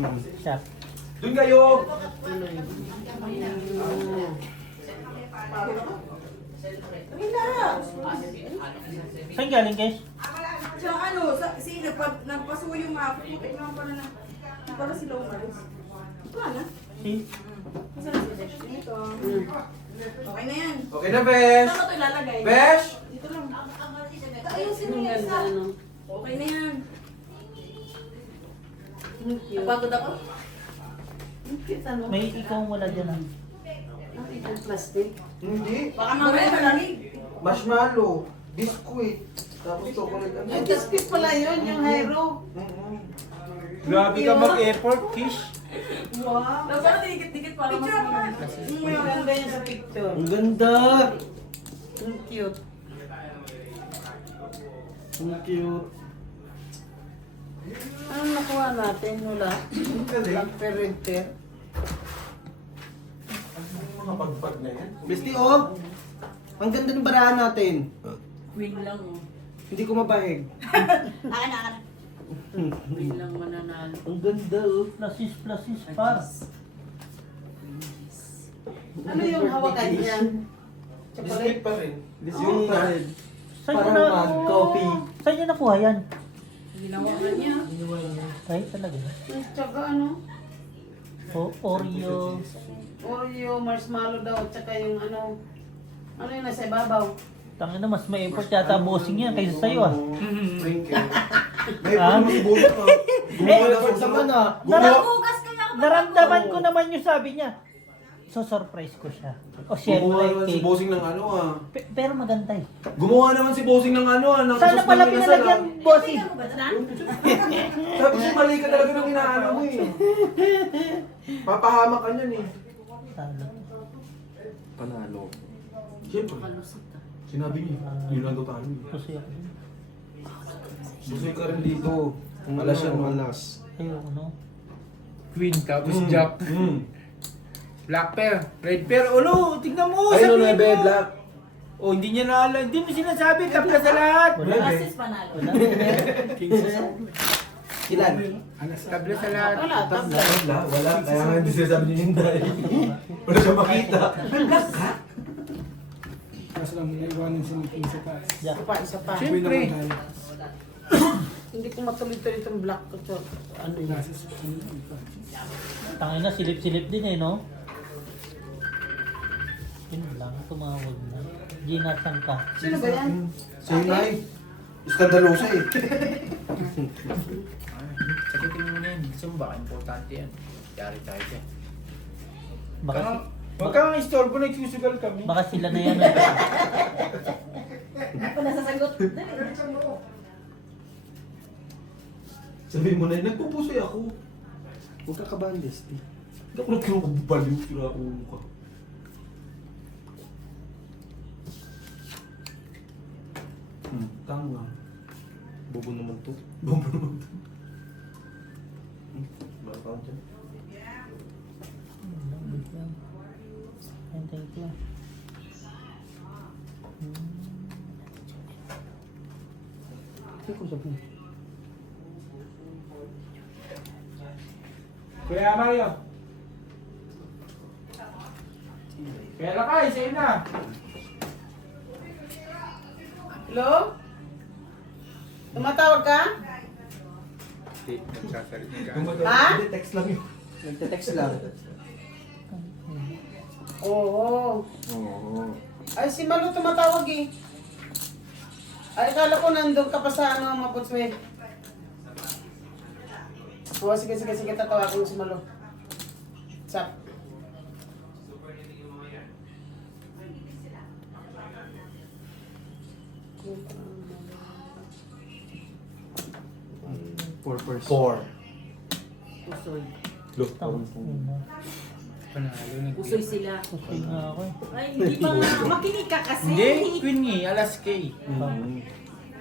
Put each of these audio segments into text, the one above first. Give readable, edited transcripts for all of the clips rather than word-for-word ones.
Siya. Doon kayo! Saan galing, guys? Siya ano, si nagpasuyo yung mga putik naman pala na. Hindi pala sila umalis. Wala na. Si? Masarap si Besh. Ito. Okay na yan. Okay na, Besh! Saan ko ito ilalagay? Besh! Dito lang. Ayusin mo yung isa. Okay na yan. Napagod ako. May ikaw wala dyan ah. Plastic. Hindi. Baka mamaya malamig. Marshmallow. Biskuit. Tapos chocolate. Ay, biscuit pala yun, yung Hero. Grabe ka mag-effort, Kish. Wow. Pero dikit-dikit para mas maganda. Ang ganda niya sa picture. Ang ganda! Ang cute. Ang cute. Anong nakuha natin? Wala. Black Perinter. Makapagpag na yan. Bestie, oh! Ang ganda ng barahan natin. Queen lang oh. Hindi ko mabahig. Akan. Queen lang mananalo. Ang ganda, oh. Plasis par. Ano yung hawakan niya? Biskuit pa rin. Yung Saan parang niyo mug, coffee. Saan niyo nakuha yan? Ginawa ka niya. Ay, talaga. Tsaka ano? Oreo. Oreo, marshmallow daw, tsaka yung ano. Ano yung nasa ibabaw? Tangina, mas may effort yata bossing yan kaysa sa'yo ah. Sprinkle. May Ah? puno si Bulot, oh. Gumawa na Effort naman, ah. Narakugas kaya ako. Naramdaman ko naman yung sabi niya. So surprise ko siya. O Gumawa naman syempre, si cake. Bossing ng ano, ah. Pero maganda eh. Gumawa naman si Bossing ng ano, ah. ng Sana sauce pala ng inasal, pinalagyan ah. bossing. Sabi siya, mali ka talaga ng inaano mo, eh. Papahamak ka niyan, eh. Talo. Panalo. Siyempre. Kalusot ah. Sinabi niya, yun lang daw talo, eh. Kasi ako. Susoy ka rin dito. Kung alas yan, Alas. Ayoko no. Queen, tapos Jack. Black pair. Red pair. Ulo, tignan mo. Ay, no, sabihin 9, mo. black. Oh, hindi niya naalala. Hindi mo sinasabi. Tapos sa lahat. Wala. Asis panalo. Wala. Ilan? Tabla sa lahat. Wala, tabla. Wala. Kaya nga hindi sinasabi niya yung dahil. Wala siya makita. Kaso lang, naiwanan si Nicky sa taas. Isa pa, isa pa. Siyempre. Hindi ko matuloy-tuloy itong black ko. Chot. Ano yun? Nasa sa Tangina, silip-silip din eh, no? Yun lang, tumawag na. Gina, saan ka? Sino ba yan? Sa'yo na eh. Iskandalosa eh. Sagutin mo na yan. Gusto mo ba? Importante yan. Yari tayo dyan. Baka, Huwag kang istorbo. Nagsusugal kami. baka sila na yan. eh. Ako nasasagot. Dali. Sabihin mo na yun, nagpupusoy ako. Huwag ka kabahan, Bestie. Hindi ako nagkinukabaliw. Sira ulo ka. Tama. Bobo naman to. Bomba naman ito. Baka ka dyan. Hintay ko. Hindi ko sabihin. Kuya Mario. Pera ka, isa na. Hello? Tumatawag ka? Ha? Hindi, text lang yun. Nagte-text lang. Oo. Oo. Ay, si Malu tumatawag eh. Ay, akala ko nandun ka pa sa ano, Maputswe. Oo, sige, tatawagin mo si Malu. Sap. Four. Pusoy. Look. Panalo na. Pusoy sila. Pusoy nga ako eh. Ay, hindi pa nga. Makinig ka kasi. Hindi, Queen nga. Alas K.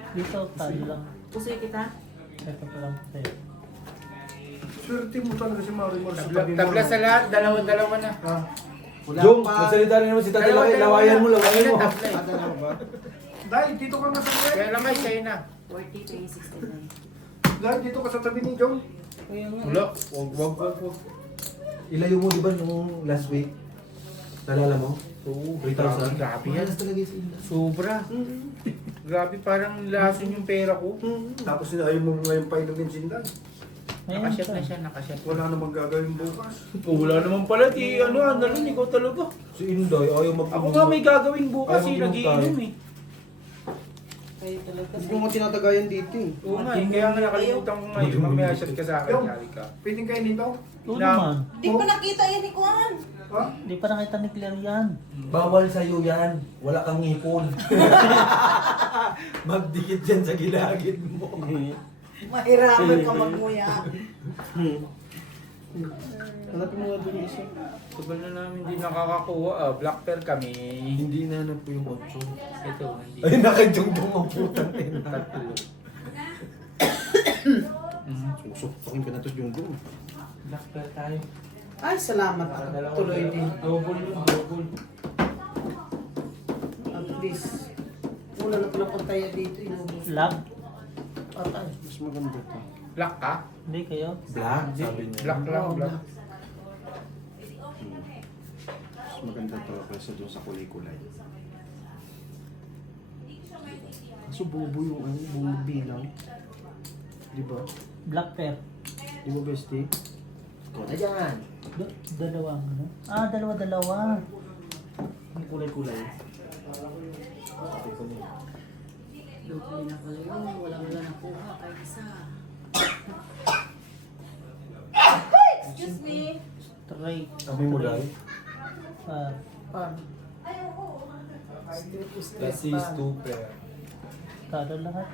Dito, talo lang. Pusoy kita. Ito pa lang sa'yo. Swerte mo talaga si Marimar sa Tabla, tabi mo. tabla sa lahat. Dalawa-dalawa na. Jong, magsalita rin naman si Tatay Laki. Lawayan mo, lawayan mo. Tabla eh. Dahil dito ka nga sa Kaya lang kayo, sa'yo na. 43, 69. Dahil dito ka sa tabi ni Jong. Kaya nga. Wala. Wag. Ilayo mo, di ba, nung last week? Nalala mo? Oo, 3,000? grabe yan. Malas talaga yung Sinday. Sobra. Grabe, parang lason yung pera ko. Tapos ayaw mo ngayon painumin sindan. Ayun Nakasyat siya. na siya, nakasyat. Wala namang gagawin bukas. Wala naman pala, di ano, Annalyn, ikaw talaga. Si Inday, ayaw Ako nga may gagawin bukas, Ayaw eh, mag-inom nagiinom tayo. eh. Kaya talaga. Hindi mo tinatagayan dito eh. Oo nga, eh, kaya nga nakalimutan ko nga eh. Mamaya shot ka sa akin, Yung- yari ka. Pwedeng kainin to? Oo Na- naman. Di pa nakita yan ni Kuan. Ha? Di pa nakita ni Claire yan. Bawal sa'yo yan. Wala kang ngipon. Magdikit yan sa gilagid mo. Mahirapan ka magmuya. Hanapin mo nga doon yung isa. Tagal na namin hindi nakakakuha. Black pear kami. Hindi na po yung 8. Ito, hindi. Ay, nakajong-jong ang putang ina. Tatlo. Susuktokin ka na to yung doon. Black pear tayo. Ay, salamat. Tuloy din. Double yun, double. At least. Wala na pala pantaya dito. Inubos. Lab? Patay. Mas maganda to. Black ka? Hindi kayo. Black, sabi niya. Black lang, Oo, black. Mas maganda to kaysa doon sa kulay-kulay. Kaso bubo yung ano, bubo bilang. Di ba? Black pear. Di ba, bestie? Ikaw na dyan. Dalawa ano? Ah, dalawa. Ang kulay-kulay. Lupin na pala yun. Wala nakuha. Kahit isa. Excuse me. Straight. Amoy mo dahil? Ah, Pan. This is two pair. talo lahat.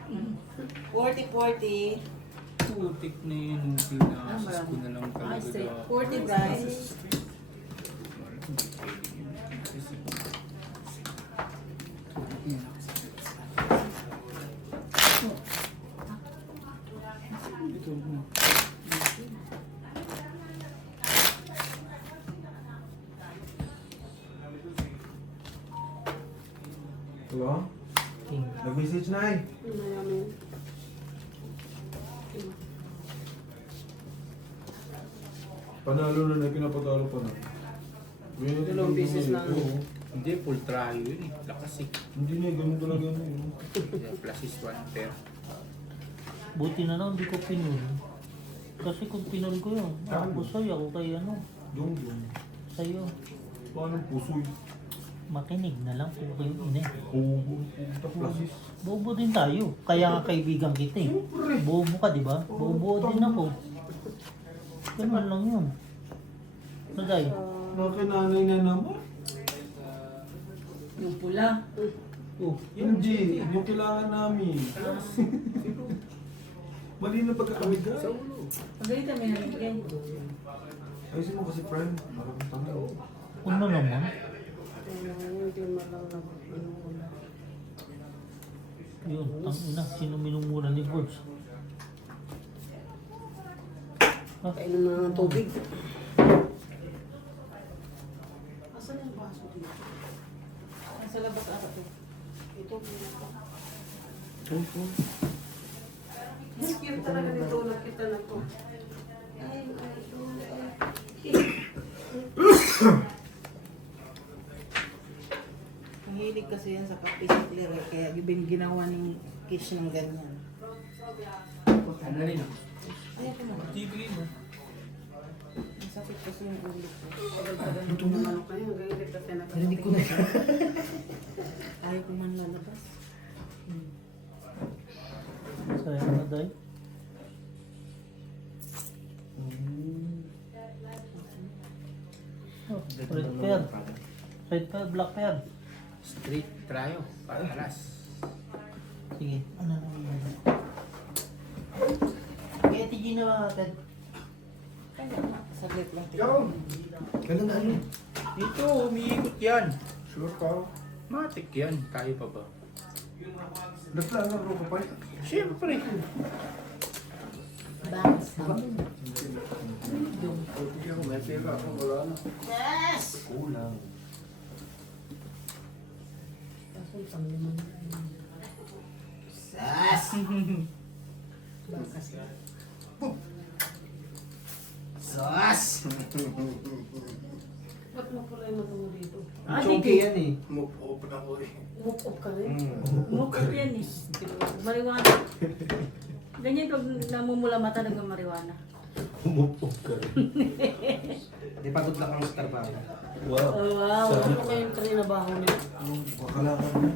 40-40. Putik na yun. Pinasis ko na lang Ay, talaga. straight. daw. 40 guys. Hello? King. Nag-message na eh. Panalo na pinapatalo pa na. Dalawang beses na. Oo. Hindi, full try yun eh. Lakas eh. Hindi na, ganun talaga yun. Plus is one pair. Buti na lang, hindi ko pinul. Kasi kung pinul ko yun, ako soy, ako kay ano, Yung. sa'yo. Paano pusoy? Makinig na lang kung kayo ina. Pugo. Taplasis. Bobo din tayo. Kaya nga kaibigan kita eh. Bobo ka, di ba? Bobo din ako. Ganun lang yun. Naday, Nakinanay na naman. Yung pula. Oh, yung G, yung kailangan namin. Mali na pagkakamigay. Pagalitan may nalagay. Ayusin mo kasi friend. Maraming tanong. ano naman? Yun, ang ina, sino minumura ni Bulls? Kainom na ng tubig. Asan yung baso dito? Nasa labas ata to. Ito. Cute talaga nito. Nakita na to. Ay. Mahilig kasi yan sa kape sa Claire, kaya ginawa ng kiss ng ganyan. Ano rin ah? Ayaw ko naman. TV mo. Masakit kasi yung ulit ko. Tagal-tagal mo naman ako kayo. Galit kasi Narinig ko na siya. Ayaw ko man lalabas. Sayang na day. Oh, red pear. Red pear, black pear. Street tryo. Patalas. Sige, ano na yun? Kaya tigin na natin. Saglit lang. Ikaw? Kailan na ano? Ito, umiikot yan. Sure ka? Matik yan. Tayo pa ba? Naglalaro ka pa? Siyempre. Bangs. Hindi ako may pera ako. Wala na. Yes! Kulang. Yes! Sus! Ba't mo pala yung mata mo dito? Chunky yan eh. Move off na ko eh. Move up ka rin. Mukot yan eh. Mariwana. Ganyan pag namumula mata ng mariwana. Umupok ka rin. Di pagod na kang sa trabaho. Wow. Oh, wow. Ano kayong trinabaho niyo? Wakala ka na.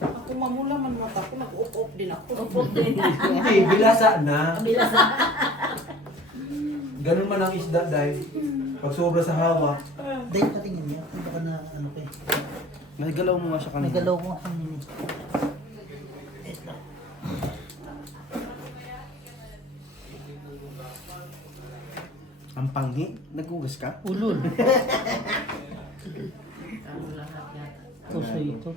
Ako mamula man mata ko, nag-up-up din ako. Upok din. Hindi, bilasa na. Bilas. Ganun man ang isda, dahil pag sobra sa hawak, Dahil patingin niya. Baka na ano kayo. Nagalaw mo nga siya kanina. Nagalaw ko ang wait lang. Ang panghi? Nagugas ka? Ulol. Ano lahat yata. Pusoy ito.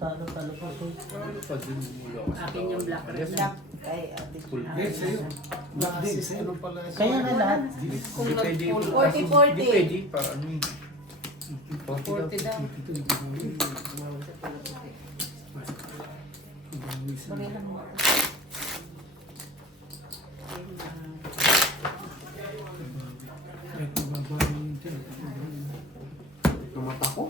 Talo pa soy. Akin yung black. Black kay ate. Yes, sa'yo. Black days, ano pala? Kaya na lahat. Kung Depende nag-full po. 40-40. Depende pa ano eh. 40 daw. Bagay lang mo ako. Kahit mababa yung tiyan. Ang mata ko?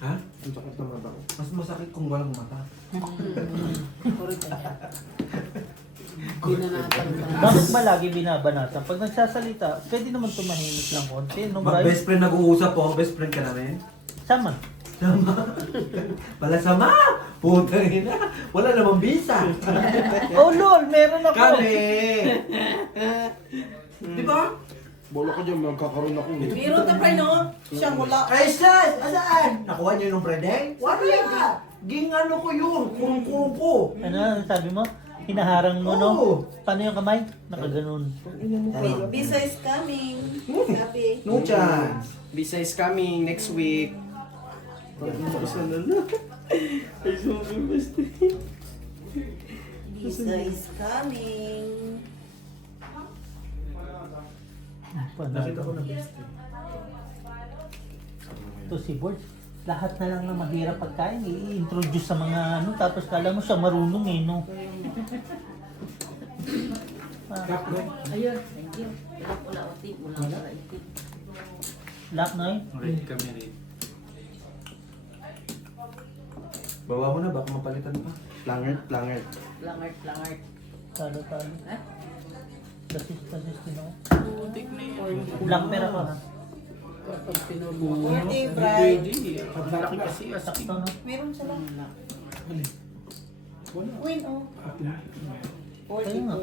ha? Ang sakit ng mata ko. Mas masakit kung walang mata. Binanatan ka. Bakit ba lagi binabanatan? Pag nagsasalita, pwede naman tumahimik lang konti. No, Brian? Mag-best friend nag-uusap po, best friend ka namin. Sama. Sama. Pala sama! Puta rin na. Wala namang visa. Oh lol, meron ako. Kami! Di ba? Bola ko dyan, magkakaroon ako. Meron ka pa no? Siya mula. Ay, sis! Asaan? Nakuha niyo yung Friday? Wala! Ging ano ko yun, kurong-kurong ko. Ano sabi mo? Hinaharang mo, no? Oo. Paano yung kamay? Nakaganon. Visa is coming. Sabi. No chance. Visa is coming next week. Visa is coming. Nakita ko na best Ito si Bolt. Lahat na lang na mahirap pagkain, i-introduce sa mga ano, tapos kala mo siya marunong eh, no? Ayun. Thank you. Wala uti. Wala uti. Lock na eh. Ready kami rin. Bawa mo na, baka mapalitan pa. Plangert. Langart. Talo. Ha? Dasis din ako. Putik na yun. Black pera pa ha. Kapag pinubo. 40 Hindi fry. pwede eh. Ang laki kasi asking. Sakto, no? Meron sila. Wala. Win oh. Kaya nga.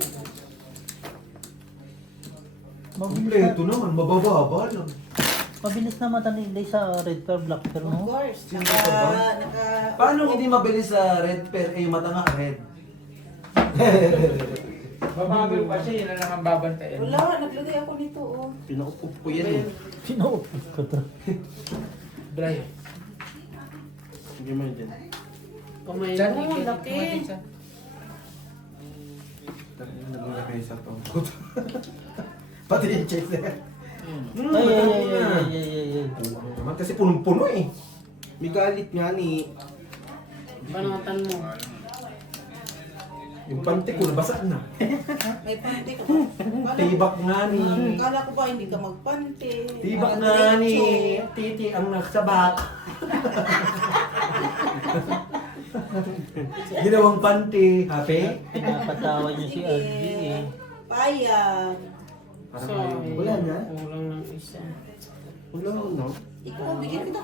Mabilis Kompleto na, naman, mabababa lang. mabilis na matanilay sa red pear, black pear, Of no? course. Sino ka ba? Paano hindi mabilis sa red pear? Eh, yung mata nga red. Babagal pa siya, yun na lang ang babantayan. Wala, naglagay ako nito oh. Pinaupup ko yan eh. Sinuupos ko to. Dry. Sige mo yun. Kamay Diyan, mo, ikit. laki. Naglagay sa to. Pati yung chase na yan. Ay. Kulang naman kasi punong-puno eh. May galit nga ni. Banatan mo. Yung panty ko, nabasa na. May panty ka ba? Tibak nga ni. Kala ko ba hindi ka magpanty? Tibak nga ni. Titi ang nagsabak. Ginawang panty. Happy? Pinapatawan niyo si RG eh. Payag. Parang Sorry. ayaw. Wala na. Kulang ng isa. Wala no. Ikaw, bigyan kita.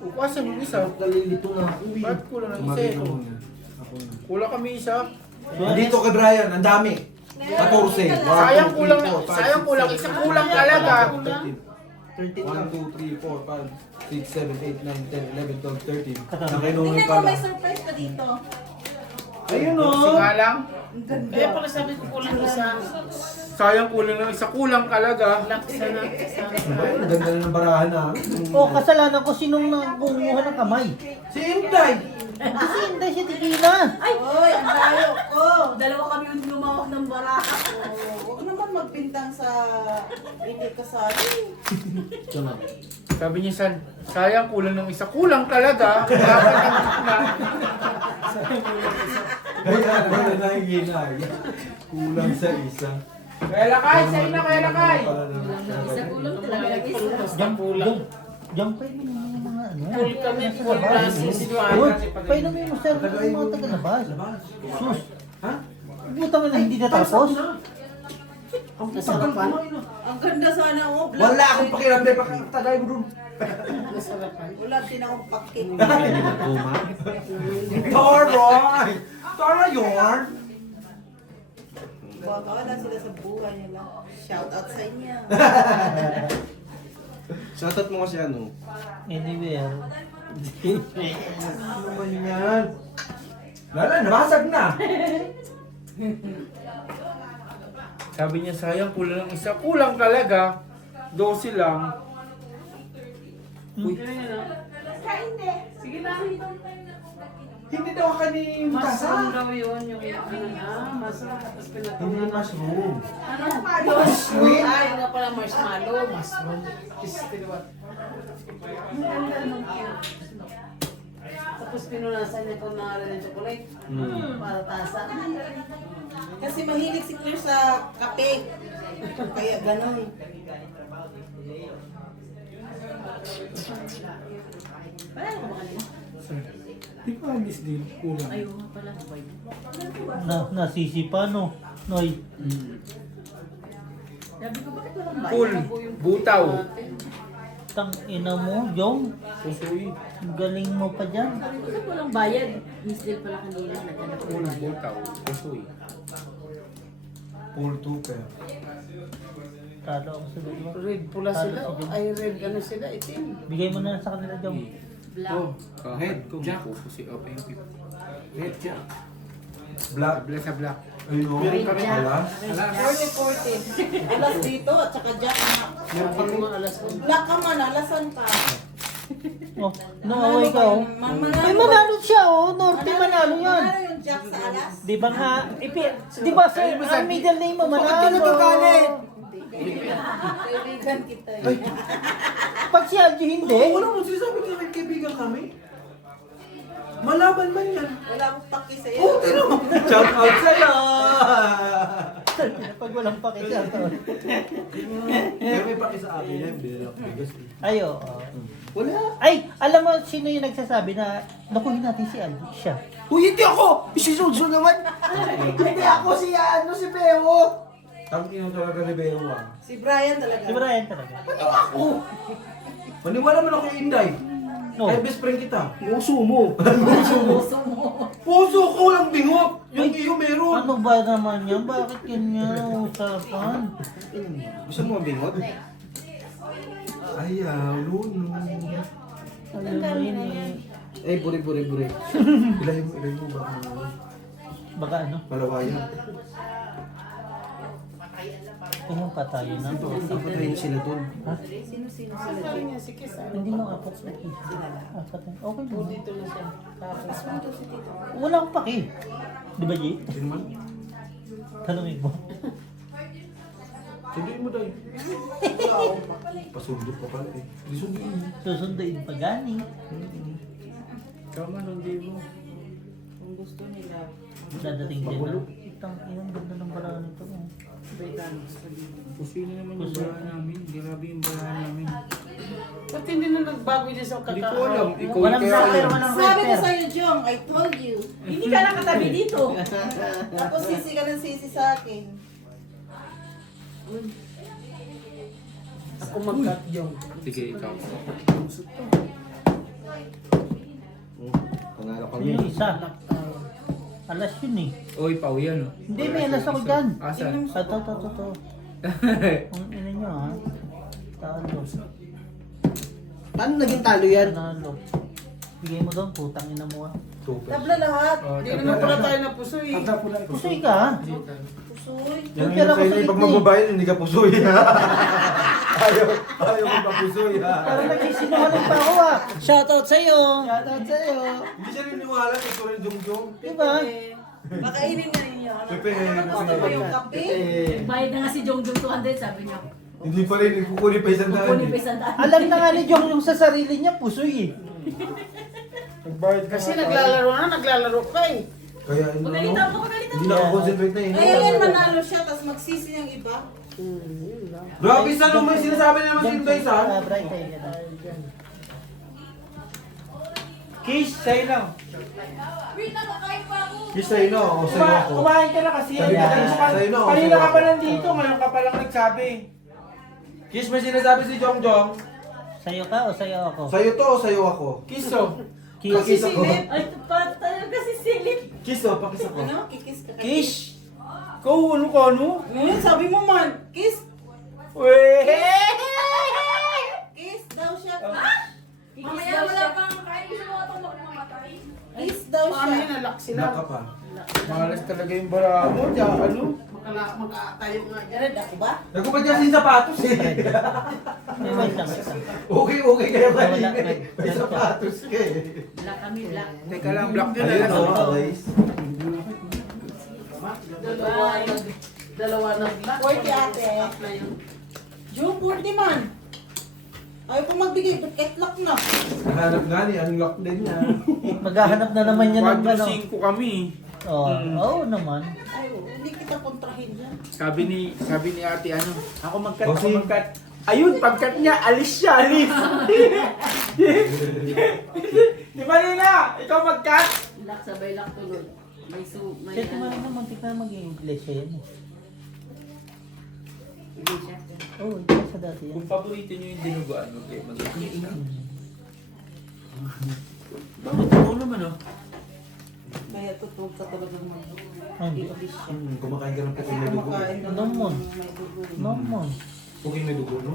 Ukasan yung isa. Nalilito na ako eh. Ba't kulang ang isa eh? Marino na. Ako na. Kulang kami isa. Dito kay Brian, ang dami. 14. Sayang kulang isa. Kulang talaga. 1, 2, 3, 4, 5, 6, 7, 8, 9, 10, 11, 12, 13. Nakinuhin Tingnan mo, pala. may surprise pa dito. Ayun Kasi o. nga lang. Ang ganda. Kaya pala sabi ko kulang isa. Sayang kulang ng isa. Kulang talaga. Black sana. Ang ganda na ng barahan namin. Oh, kasalanan ko sinong nangunguha ng kamay. Si Inday! Kasi hindi si Tikina. Ay! Oy, ang layo ko! Dalawa kami yung lumawak ng baraha. Oh, huwag naman magbintang sa hindi kasali. Sabi niya, San, sayang kulang ng isa. Kulang talaga. Dapat ang gitna. Kaya naman na nanginaya. Kulang sa isa. Kaya lakay, sa'yo na kaya lakay. Isa kulang talaga ng isa. Diyan pa yun yung mga ano. Full kami, nasa full labas. classes. Uy, painom mo yung sir, yung mga taga-labas. Sus. Ha? Buta mo na hindi natapos. Ang sarapan. Ang ganda sana oh. Wala akong pakiramdam pa tagay mo dun. Wala din akong pakit. Toroy! Tara yun! Baka wala sila sa buhay nila. Shout out sa inyo. Shoutout mo kasi ano. Anywhere. Ano ba yan? Lala, nabasag na! Sabi niya, sayang, kulang ng isa. Kulang talaga. 12 lang. Uy, Hindi daw kanin Mushroom daw yun, yung ano na, mushroom, tapos Hindi pinatunan. mushroom. Ano? Mushroom? Ay, nga pala marshmallow, mushroom. Pistiluat. Tapos pinunasan niya kung nangalan ng chocolate. Para tasa. Kasi mahilig si Claire sa kape. Kaya ganun. Wala na ba kanina? Di ba miss din? Kulang. Ayaw nga pala. Nasisipa no. Noy. Sabi ko, bakit walang bayan? cool. Butaw. Tang ina mo, Jong. Pusoy. Galing mo pa dyan. Sabi ko, bakit walang bayad? Miss Del pala kanina. Naghanap ko Cool, ng bayad. butaw. Pusoy. Full tuper. Talo ako sa dalawa. Red pula sila. Ay, red ano sila, itim. Bigay mo na sa kanila, Jong. Black. Head ko. Jack. Pusoy. Open yung pip. Red Jack. Black. Black sa black. Ayun o. Alas. 40-40. Alas dito at saka Jack na. Sabi ko alas ko. Black ka man, alasan ka. Oh, nawaway ka oh. Ay, manalo siya oh. Norte manalo yan. Ano yung Jack sa alas? Di ba nga, di ba sir, ang middle name mo manalo. Kaibigan kita eh. Pag si Aljo hindi, Wala mo sinasabi ka kaibigan kami. Malaban man yan. Wala akong paki sa'yo. Oh, tino mo. Shout out sa'yo! pag walang pakisya to. Kaya may paki sa akin yan. Bilhin ako bigas. Ayo. Wala. Ay, alam mo sino yung nagsasabi na nakuhin natin si Aljo? Siya. Uy, hindi ako! Isisulso naman! Hindi ako si ano, si Beo! Ang ino talaga ni Beo ah. Si Brian talaga. Si Brian talaga. Maniwala man ako kay Inday. No. Kaya best friend kita. Puso mo! Puso mo. Puso ko lang bingot. Yung iyo meron. Ano ba naman yan? Bakit ganyan ang usapan? Gusto mo mabingot? Ayaw, luno. Alam mo yun eh. Eh, buri. Ilahin mo ba? Baka ano? Malawayan. Kung patayin na. Papatayin sila doon. Ha? Sino-sino sila Sabi dyan? niya, si Kiss. Hindi mo apat na isa. Apat na. Okay O, lang. dito na siya. Tapos, Wala akong paki. Di ba, G? Yun man. Tanungin mo. Sunduin mo dahil. Pasundot pa pala eh. Di sunduin mo. Susunduin pa gani. Tama, hindi mo. Kung gusto nila. Dadating din na. Itang inang ganda ng baraan nito. Pusoy na naman yung barahan namin. Grabe yung barahan namin. ba't hindi na nagbago dyan sa Hindi ko alam. kakaaw? Ikaw Walang kaya zapper, alam. walang Sabi ko rapper. sa'yo, Jong, I told you. Hindi ka nakatabi dito. Tapos sisi ka ng sisi sa akin. Ako mag-cut yung. Sige, ikaw. Panalo kami. Yung isa. Alas yun eh. Oy, pao yan. Oh. Hindi, may alas ako dyan. Asan? Ito. Ang ina nyo ha. Talo. Paano naging talo yan? Talo. Bigay mo doon, putang ina mo ha. Tuper. Tabla lahat. Oh, Hindi naman pala tayo na puso eh. Pusoy ka ha. Pusoy. Yan Pero yung ako sa'yo sa pag gitna eh. magbabayan, hindi ka pusoy ha. Ayaw mo kapusoy ha. Parang nagsisinungaling pa ako ha. Shoutout sa'yo. Shoutout sa'yo. Hindi siya niniwala kay Tori Jong. Diba? Pakainin na ninyo. Pepe. Gusto mo yung kape? Bayad na nga si Jong 200, sabi niya. Hindi pa rin, kukunin pa isang daan. Kukunin pa isang daan. Alam na nga ni Jong yung sa sarili niya, pusoy eh. Nagbayad ka Kasi nga, naglalaro ka eh. Kaya ano, Magalitan mo, magalitan hindi mo. nakakonsentrate na eh. Kaya yan manalo siya, tapos magsisi yung iba. Yun lang. Grabe sa nung may sinasabi na naman si Inday San. Bright tayo yan. Kiss, sa'yo lang. Kiss sa'yo no, o sa'yo ako. Kumain ka na kasi. Sabi niya, sa'yo na, Kanina sa'yo ka pa ako. nandito, ngayon ka pa lang nagsabi. Kiss, may sinasabi si Jong Jong. Sa'yo ka o sa'yo ako? Sa'yo to o sa'yo ako? Kiss, oh. Kiss. Kiss ako. Ay, tayo kasi silip. Kiss o, pakis ako. Ano? Kikis ka. Kiss! Ikaw, ano ka, ano? Sabi mo man, kiss. Weh! Kiss daw siya. Mamaya wala pang kain. Gusto mo itong magmamatay. Kiss daw Paano siya. yun, alak sila? Naka pa. Malas talaga yung bara mo, diyan, ano? Magkatayo nga dyan. Jared, ako ba? Nagkupad kasi yung sapatos eh. May wait lang. Okay kaya ba? Wala, May sapatos ka eh. Black kami, black. Teka lang, black yun, Ayun ano? o, guys. Dalawa na black. 40 ate. Na yun. June, 40 man. Ayaw ko magbigay, ba't kahit lock na? Nahanap nga ni, ang lock din niya. Maghahanap na naman yan ng ano. 4-5 kami. Oo naman. Ayaw, hindi kita kontrahin dyan. Sabi ni ate, ano? Ako magkat, ako Bossing. magkat. Ayun, pagkat niya, alis siya, alis. Di ba Nina? Ikaw magkat? Black, sabay lang tulog. May may Kasi kumain naman, tika mag-English yan eh. Hindi siya. Oo, hindi sa dati yan. Kung paborito niyo yung dinuguan, okay, mag-English ka. Bakit? Oo naman, oh. Kaya tutog ka talaga mo. Hindi. English siya. Kumakain ka ng puking may dugo. Kumakain ka Naman. may dugo. Naman. Puking may dugo, no?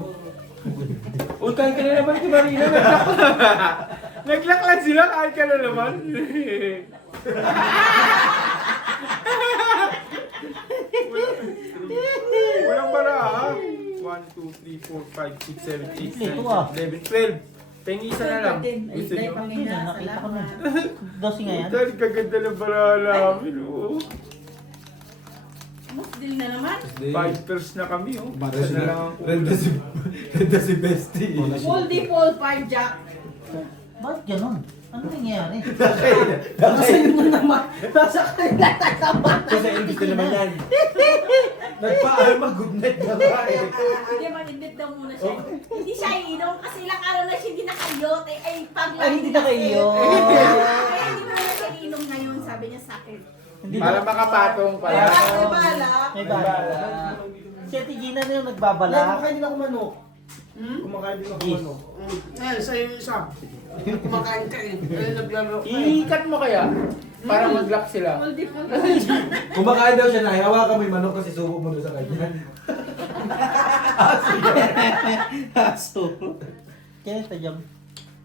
Uy, kain ka na naman kay Marina. Naglak naglak lang sila, kain ka na naman. Walang bara, ha? 1, 2, 3, 4, 5, 6, 7, 8, Ito, ah. 9, 11, 12. Pengi isa na lang. Gusto Ay, niyo? Hindi na, nakita ko na. Dosi nga yan. Dahil kaganda ng bara namin, oh. Mas deal na naman. 5 pairs na kami, oh. Isa na lang ang Renda si Bestie. Full default 5 jack. Bakit ganun? Ano nangyayari? Kasi Ano naman? Nasa kanila tatapat. Kasi imbis na naman yan. Nagpa-alma good night na ba eh. Hindi, mag-invit daw muna siya. Hindi siya iinom kasi ilang araw na siya hindi nakayote. Ay, pag Ay, hindi na kayo. Kaya hindi mo na siya iinom ngayon, sabi niya sa akin. Hindi Para na. makapatong pala. May bala. May bala. Si Ate Gina na yung nagbabala. Kumakain din ako manok. Kumakain din ako Yes. manok. Eh, sa'yo yung isa. Kumakain ka eh. Eh, naglaro ka eh. Iikat mo kaya? Para mag-lock sila. Full default. Kumakain daw siya na, hawakan mo yung manok kasi subo mo doon sa kanya. Aso. Kaya ito dyan.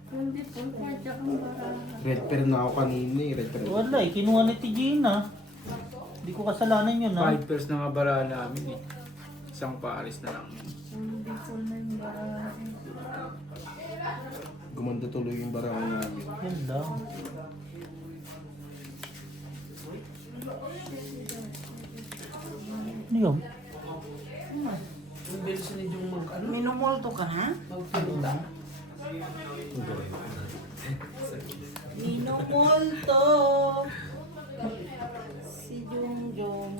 Full default 5 jack ang bara. Red pair na ako kanina eh. Red pair. Wala eh, kinuha ni Ate Gina. Hindi ko kasalanan yun ha. 5 pairs na nga bara namin, eh. Isang paaris na lang. Full default na yung bara. Gumanda tuloy yung barako namin. Yan lang. Ano yun? Ang bilis na yung mag-ano. Minumulto ka na? Magpinta. Minumulto. Si Jungjong.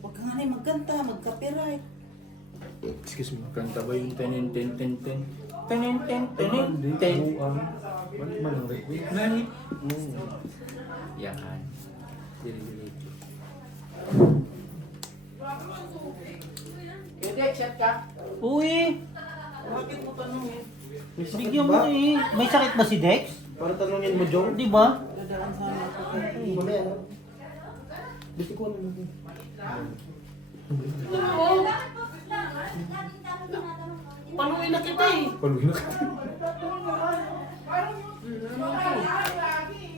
Huwag ka nga rin magkanta, mag-copyright. Excuse me. Kanta ba yung tenin ten ten ten? Tenin ten tenin ten. Nani? Yan. Dili-dili. Hindi, chat ka. Uy! Bakit mo tanongin? Bigyan mo eh. May sakit ba si Dex? Para tanungin mo, Jong. Di ba? Dadaan sana ako kay... Wala yan. Gusto ko naman. Panuin na kita eh. Paluin na ka.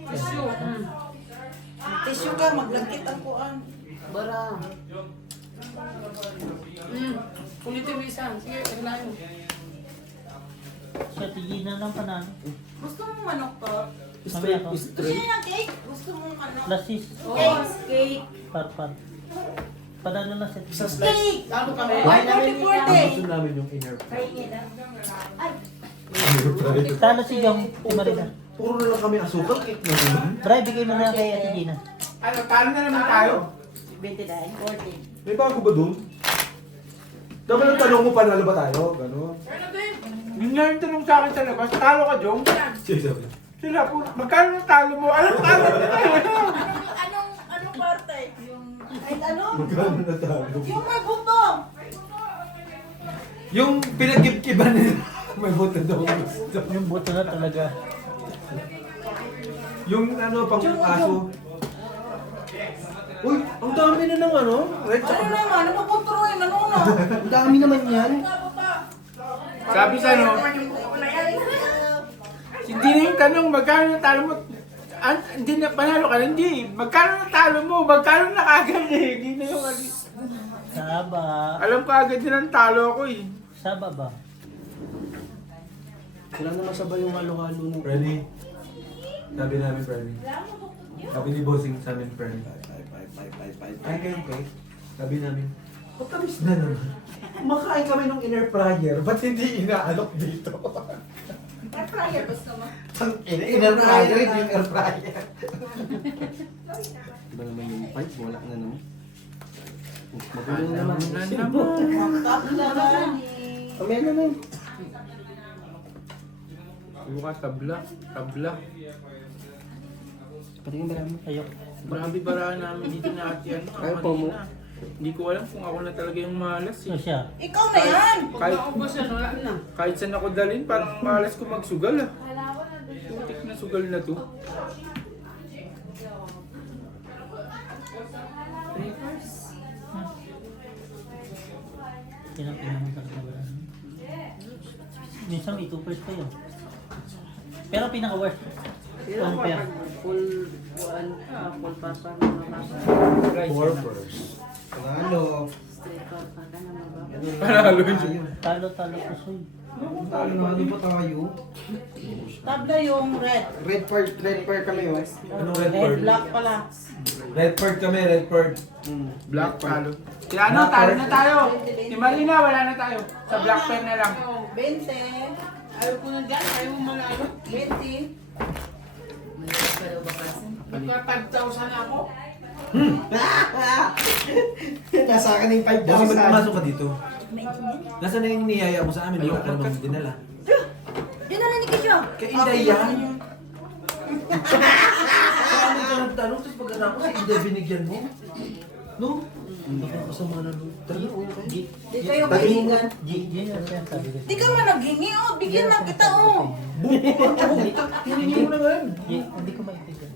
Tissue. Tissue ka, maglagkit ang kuan. Bara. Ulitin mo isa. Sige, reglayo. Si Ate Gina lang panalo. Gusto mo manok to? Sabi ako. Gusto niya ng cake? Gusto mo manok? Lasis. Cake! Cake! Parpan. Panalo na si Ate Gina. Cake! Ano kami? 140! namin yung inner. Talo si Jong. Si Marina. Puro na lang kami asukal, cake na naman. Bray, bigay mo na kay Ate Gina. Ano, talo na naman tayo. 29, 40. May bago ba dun? Dapat ang tanong mo, panalo ba tayo? Gano'n? Yun nga yung tanong sa akin sa labas. Talo ka, Jong? Sabi. Sila po, magkano na talo mo? Alam, talo na tayo. Anong parte? Yung, ay ano? Magkano na tayo? Yung may buto. Yung pinag-gift-giban nila. May buto daw. Yung buto na talaga. Yung ano, pang aso. Uy, ang dami na ng ano? Red Ano naman? Ano puputuruin? Ano no? Ang dami naman yan. Sabi sa ano, hindi na yung tanong, magkano na talo mo? Hindi na, panalo ka na, hindi. Magkano na talo mo? Magkano na kagad eh? Hindi na yung Saba. alam ko agad din ang talo ko eh. Saba ba? Wala na masabay yung halo-halo ng... Freddy. Sabi namin, Freddy. Sabi ni Bossing sa amin, Freddy. Ay, kayo, okay? Sabi namin, matamis na naman. Kumakain kami ng inner fryer. Ba't hindi inaalok dito? May fryer basta mo. Inner fryer, hindi yung air fryer. Iba naman yung pipe, wala na naman. Magulo na naman. Top naman. Kamay naman. Bukas, tabla. Tabla. Patingin ba namin? Ayok. Grabe barahan namin dito na ati ano. Ayaw pa mo. Hindi ko alam kung ako na talaga yung malas So eh. siya. Ikaw na yan. Kahit saan ako dalhin, parang malas ko magsugal ah. Putik na sugal na to. Pinapin naman talaga ba? Minsan may 2 pa yun. Pero pinaka-worst. One pair. Full papa. Porpers. Panalo. Straight out pa ka naman ba? Panalo yun. Talo-talo ko soy. Panalo pa tayo. Tabla yung red. Red part kami yun. Anong red Red, bird? black pala. Red bird kami, red bird. Black talo. Kaya ano, talo na tayo. Si Marina, wala na tayo. Sa black pen na lang. 20. Ayaw ko na dyan. Ayaw mo malayo. 20. Magka-5,000 ako. Nasa akin na yung Bossing, ba't 5,000. pumasok ka dito? Nasaan na yung niyaya mo sa amin? Wala ka namang dinala. Dinala ni Kisyo. Kay Inday yan. Sa amin ka nagtanong, tapos pagkatapos si Inday binigyan mo. No? Nakakasama na nun. Di kayo kaibigan. Yun yung sabi ko. Di ka man naghingi, oh. Bigyan lang kita, oh. Hiningi mo na nga yan. Hindi ko maintindihan.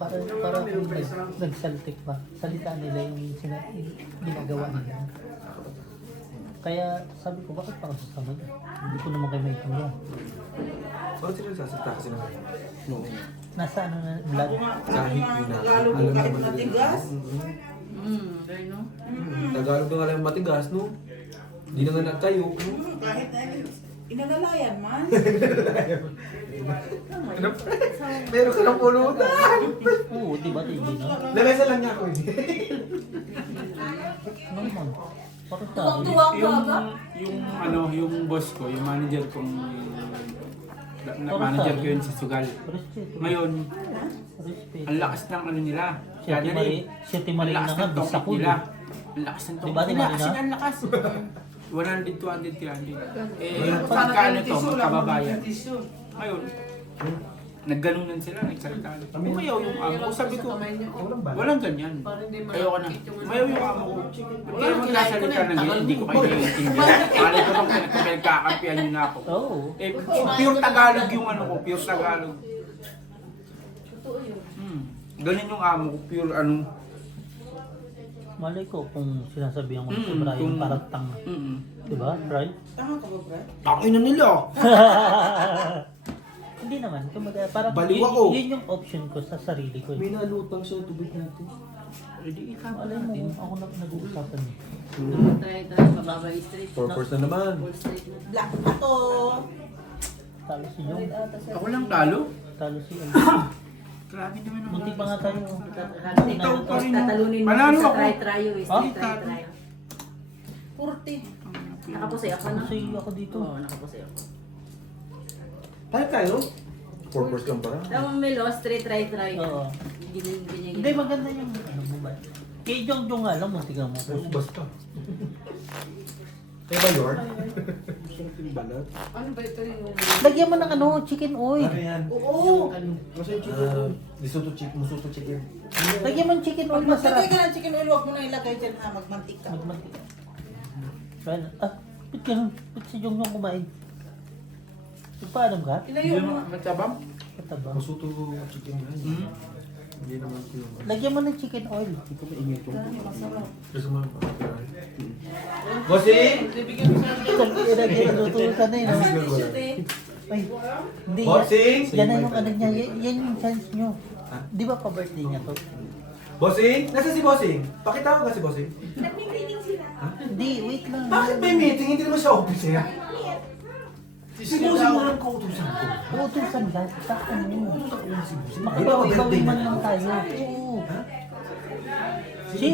Para nagsaltik pa. Salita nila yung ginagawa nila. Kaya sabi ko, bakit pa ako sasama niya? Hindi ko naman kayo maintindihan. Bakit sila nagsasalita kasi naman? No. Nasa ano na, vlog. Kahit na. Lalo mo kahit matigas. Tagalog na nga lang matigas, no? Hindi na nga nagtayo. Kahit inalalayan man. Meron ka ng pulutan. Oo, di ba hindi na? Lamesa lang niya ako eh. Ano naman? Parang sabi. Tuwang-tuwa ka ba? Yung boss ko, yung manager kong manager ko yun sa Sugal. Respeto. Ngayon, Respeto. ang lakas ng ano nila. Si Ate Marie, si Ate Marie na nga, bisa ko. nila. Ang lakas ng Di ba, Ate nila, Marie kasi na? ang lakas. 100, 200, 300. Pagkaano to, magkababayan. Ngayon, nagganunan sila, nagsalita. Umayaw yung amo ko, sabi ko, walang ganyan. Ayoko na. Umayaw yung amo ko. Kaya magkasalita na ganyan, hindi ko kayo naiintindihan. Alay ko bang pinagkakampihan niyo na ako. Oo. Pure Tagalog yung ano ko, pure Tagalog. Ganun yung amo ko, pure ano. Malay ko kung sinasabihan ko na si Mm, Brian kung- parang tanga. Diba, Brian? Tama ka ba, Brad? Tangin na nila. Hindi naman. Kumbaga, parang Baliw yun, ako. yun yung option ko sa sarili ko. May nalutang sa tubig natin. Hindi ikaw. Malay mo, ako na nag-uusapan eh. Tayo, mababa straight. Porpers na naman. Black pa to. Talo si Jong. Ako lang talo. Talo si El. Grabe naman ang Munti pa nga tayo. Ikaw pa rin. Tatalunin mo Panalo sa ako. try-tryo eh. Ah? Try-tryo. 40. Nakapusay ako na. Kasi ako dito. Oo, nakapusay ako. Tayo. 4 course lang para. Tama may lost, try. Oo. Ganyan. Hindi, maganda yung ano mo ba? Kay Jong Jong nga lang, muntikan mo. Basta. Kaya ba yun? Sarap yung balat. Ano ba ito yung... Lagyan mo ng ano, chicken oil. Ano yan? Oo! Kasi yung chicken. Musuto chicken. Lagyan mo ng chicken oil, Pag maglagay masarap. ka ng chicken oil, huwag mo na ilagay dyan ha, magmantika. Magmantika. Kaya, ba't ganun? Ba't si Jong Jong kumain? Nagpaalam ka? Ilayo mo. Matabang? Katabang. Musuto chicken yan. Hindi naman ko yun. Lagyan mo ng chicken oil. Hindi ko maingay ito. Masarap. Gusto mo Bossing! Inutusan na yun. Asan no? yung shoot eh? Ay, hindi. Bossing! Yan na yung ano niya. Yan yung chance nyo. Di ba pa-birthday niya to? Bossing! Nasa si Bossing? Pakita ko ka si Bossing. Nagmi-meeting sila. Hindi, wait lang. Bakit may meeting? Hindi naman siya officer. Si Bossing mo lang kautusan ko. Uutusan ka. Taka mo. Di ba Makabawi-bawi birthday man niya? lang tayo. Oo. Si?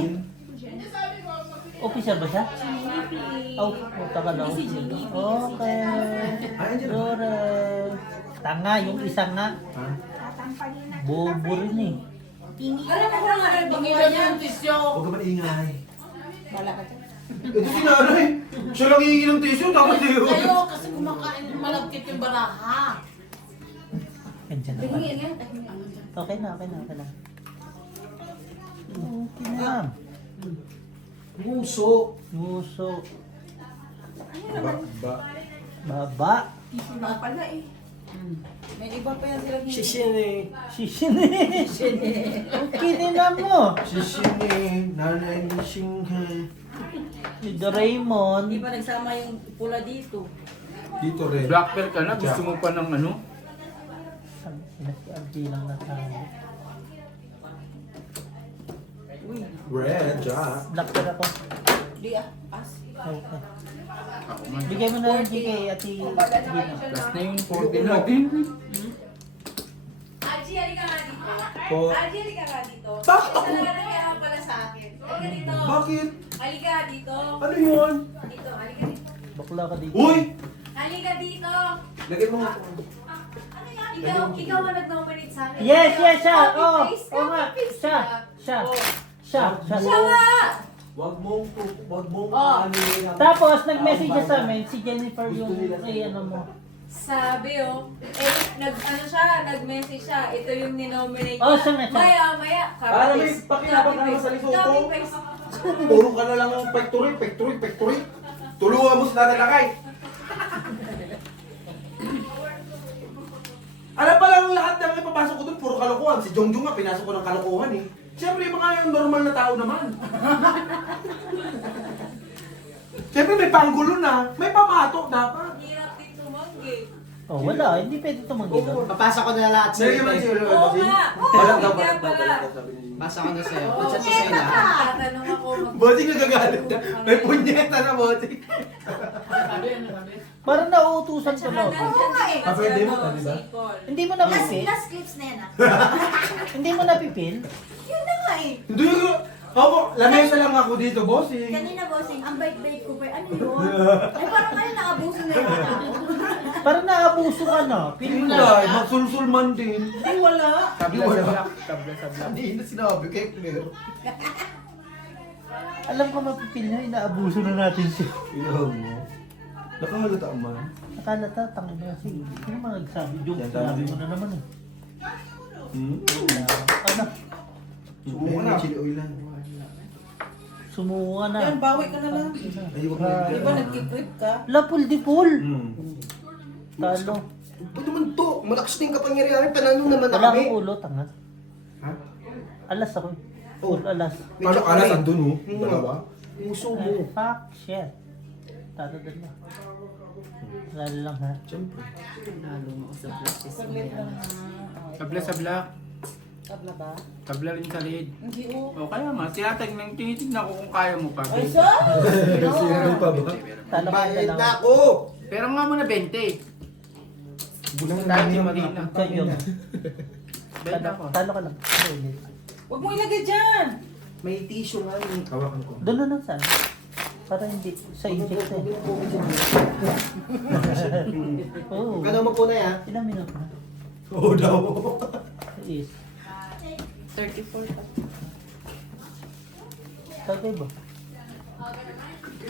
Officer ba siya? Oh, puta ka daw. Okay. Ay, andyan. Dore. Tanga, yung isa nga. Ha? Bobo rin eh. Alam mo kung ano yung Ilan yung tisyo? Huwag ka man ingay. Wala ka dyan. Ito si nanay. Siya lang hihingi ng tissue, tapos yun. Kayo, kasi kumakain malagkit yung baraha. Andyan na. Okay na. Okay na. Muso. Nguso. Ba? Baba. Nga pala eh. May iba pa yan sila. Shishin Shishine. Okay nila mo. Sising nanay ni Singhe. Si Doraemon. Hindi pa nagsama yung pula dito. Dito rin. Black belt ka na? Gusto mo pa ng ano? Sila si Archie lang nasama. Red, Jack. Black bear ako. Di ah, pas. Okay. Ako man. Bigay mo na lang kay Ate Gina. Last na yung 40 natin. Archie, halika nga dito. Po. Archie, halika nga dito. Bakit ako? Kaya pala sa akin. Halika dito. Bakit? Halika dito. Ano yun? Dito, halika dito. Bakla ka dito. Uy! Halika dito. Lagyan mo nga ito. Ikaw ang nag-nominate sa akin. Yes, siya. Oh, Copy-paste ka, oo nga. copy-paste Siya. ka. Siya nga! Wag mong Oh. ano yun. Tapos, nag-message siya sa amin, si Jennifer yung ano mo. Sabi ano siya, nag-message siya. Ito yung ninominate Oh, niya. siya nga siya. Maya, Para may pakinabang naman sa lisuto. Copy-paste. Puro ka na lang ang pectory. Tulungan mo sa tatalakay. Alam pa lang lahat ng ipapasok ko doon, puro kalokohan. Si Jongjong nga, pinasok ko ng kalokohan eh. Siyempre, yung mga yung normal na tao naman. Siyempre, may panggulo na. May pamatok dapat. Hirap din tumanggi. Oh, wala. Hindi pwede tumanggi doon. Papasa ko na lahat Sir, naman si Ulo. Oo nga. Balat daw, Kaya balat daw, pala. balat daw, sabi ni Pasa ko na sa'yo. Oo, Chat ko eto sa'yo pa. lahat. Tatanong ako Bossing nagagalit na. May punyeta na, Bossing. Parang nauutusan ka lang. Oo nga eh. Pwede mo, di ba? Hindi mo napipil? Last clips na yan ah. Hindi mo napipil? Yun na nga eh. Hindi ko. Ako, lamesa lang ako dito, Bossing. Kanina bossing, ang bait-bait ko pa. Ano yun? Ay parang kayo naabuso na yun ako. Parang naabuso ka na. Pil mo Hindi, na. magsulsul man din. Ay, wala. Tabla sa black. Tabla sa black. Hindi na sinabi kay Claire. Alam ko mapipil niya, inaabuso na natin siya. Ilaw mo. Nakahalata man. Nakalata, tangin na kasi. Ano mga nagsabi? Joke, Yan, tama sinabi din. mo na naman eh. Ano? Sumuko na. Chili oil lang. Sumuko ka na. Yan, bawi ka na lang. Ay, wag mo. Di ba nagkikrip ka? Lapul di pool. Hmm. Talo. Pwede man to. Malakas na yung kapangyarihan. Tananong naman na Wala kami. akong ulo, tanga. Ha? Alas ako eh. Full alas. Paano alas andun oh? Dalawa? Muso Ay, mo. fuck, shit. Tatadal na. Lalo lang ha. Siyempre. Saglit lang na. Tabla sa black. Tabla ba? Tabla rin sa lead. Hindi oh. O kaya nga, tinitignan ko kung kaya mo pa. Ay, so? Meron pa ba? Talo ka Bayad lang. na ako. Pero nga muna 20. Bulang Dati namin hindi na. Kayo. Benta ko. Talo ka lang. Huwag mo ilagay dyan. May tissue nga yun. Hawakan ko. Doon na lang saan. Para hindi sa inject eh. Oo. Kano mo po na yan? Ilang minuto na? Oo daw. Is. 34 pa. Tagay ba?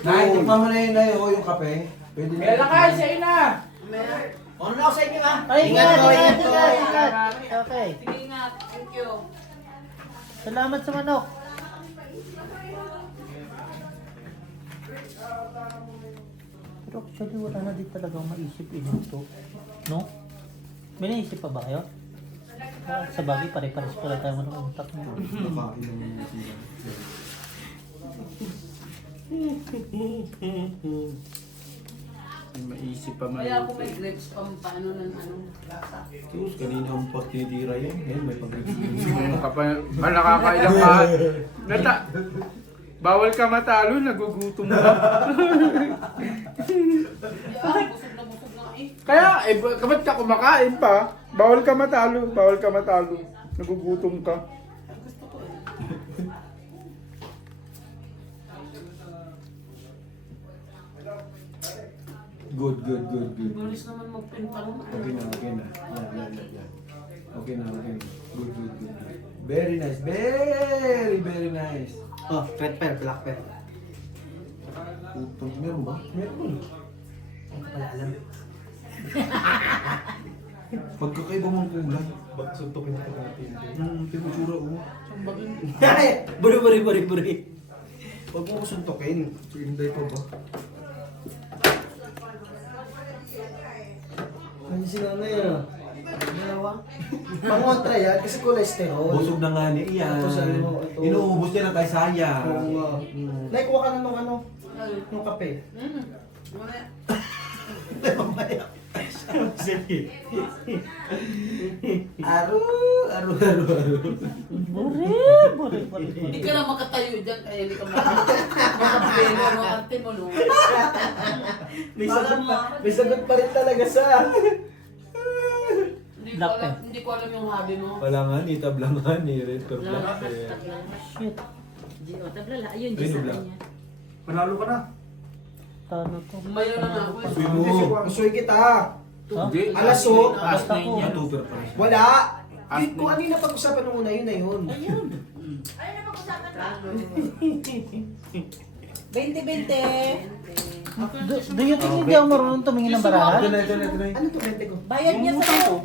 Nay, tikman mo na yun, Nay. Oo, yung kape. Pwede na. Kaya lakay sa ina! Ano na ako sa inyo ha? Ay, Ingat po, ingat po. ingat. Okay. Sige nga, thank you. Salamat sa manok. Pero actually wala na din talagang maisip ito. No? May naisip pa ba kayo? Sa bagay, pare-pares pala tayo ng utak mo. May maisip pa man. Kaya ako may grapes paano ng ano, lasa. Tapos kanina ang pagtitira yan. Ngayon may Nakakailang ka. Bawal ka matalo, nagugutom ka. Busog na eh. Kaya, ba't ka kumakain pa? Bawal ka matalo, nagugutom ka. Gusto ko eh. Good. Bilis naman magpintang. Okay na. Yan. Okay na. Good. Very nice. Very nice. Oh, red pear, black pear. Putong, meron ba? Meron. Hindi pala alam. Pagkakaiba mong kulay. Ba't suntokin na natin? Pinusura mo. Buri. Huwag mo ko suntokin. So, hindi pa ba? Ano sila na yan? Dalawa? Pangontra yan kasi cholesterol. Busog na nga niya yan. Ito sa ano, ito. Inuubos niya ng kay sayang. Oo nga. Naikuha ka na nung ano, nung kape. Mamaya. Aro. Buri. Hindi ka lang makatayo dyan kaya hindi ka makapelo mo arte mo no. May sagot pa rin talaga sa... Hindi ko alam yung hobby mo. Wala nga ni, tabla nga ni. Red or black. Shit. Taglala, ayun, Green Diyos o sa black? kanya. Panalo ka na. Talo to. Mayo na nga ako. Uy mo. Masuy kita. Hindi. Alaso. Taas na yun yan. Tutor pa rin. Wala. Kung ano yung napag-usapan nung una, yun na yun. Ayun. Ano na pag-usapan na? 20-20. Do you think hindi ako marunong tumingin ng barahan? Ito na. Ano to, 20 ko? Bayad niya sa iyo.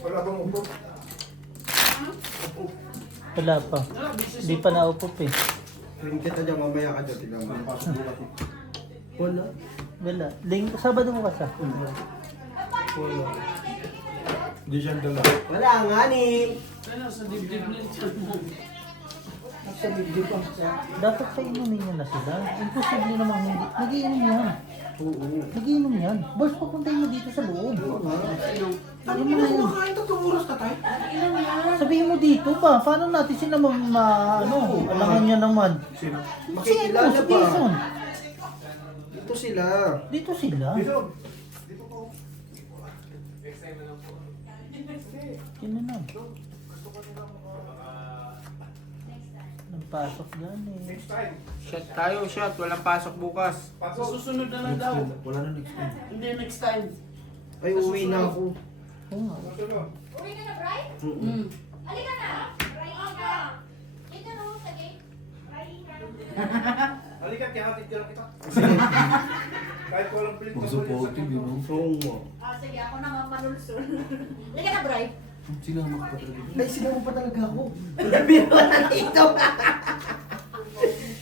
Wala bang upo? Wala pa. Hindi pa naupop eh. Ring kita dyan, mamaya ka dyan. Tignan mo. Wala. Wala. Sabado mo ka sa? Wala. Hindi siya dala. Wala nga ni. Ano sa dibdib ng tiyan mo? Sa video pa. Dapat sa inumin niya na sila. Imposible namang hindi. Nagiinom yan. Oo. Nagiinom yan. Boss, papuntahin mo dito sa loob. Ano Yung mga yun. kumakain 3 oras ka tayo? Sabihin mo dito ba? Paano natin sila alangan niya naman? Sino? Makikilala sa pa. Quezon. Dito sila. Dito sila. Yun na. Nagpasok dyan eh. Shot tayo, shot. Walang pasok bukas. Sa susunod na lang daw. Wala na next time. Hindi next time. Ay, uwi na ako. Oo nga. Uwi ka na, Bri? Mm. Halika na. Bri ka. Ito na sa gate. Bri ka. Halika, kaya titira kita. Kahit walang pilit Ang supportive yun. Oo nga. Sige, ako naman manulsul. Halika na, Bri. Sinama ka pa talaga. Ay, sinama pa talaga ako. Biro na dito.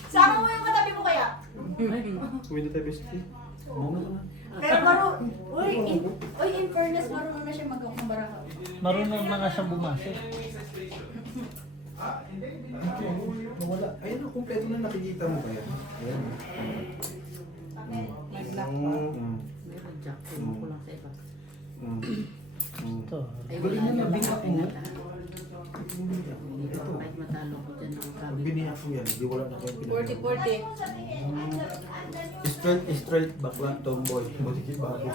Sama mo yung katabi mo kaya. Uwi na tayo, bestie. Pero in fairness, marunong na siya mag-baraha. Marunong na nga siyang bumasok. Wala. Ayun, kumpleto na nakikita mo kaya. Ayan. May black pa. Meron jack. Ewan ko lang sa iba. Ito. Ay, Galing wala mo na, na. bigla ko. Kahit matalo ko dyan ang Pag sabi. biniyak ko yan, di wala na kayong pinagawa. 40-40. Straight, bakla, tomboy. Butikit babo.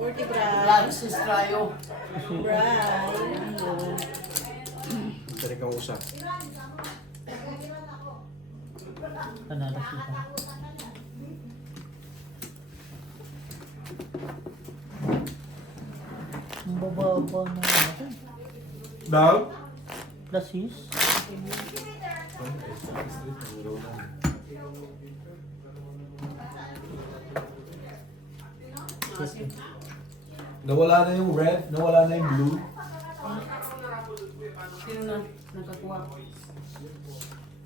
40 bra. Lalo si Strayo. Bra. Tari ka usap. Panalo sila. Ang bababa na ako. Daw? Plus his. Yes, yes. Nawala na yung red, nawala na yung blue. Sino na nakakuha?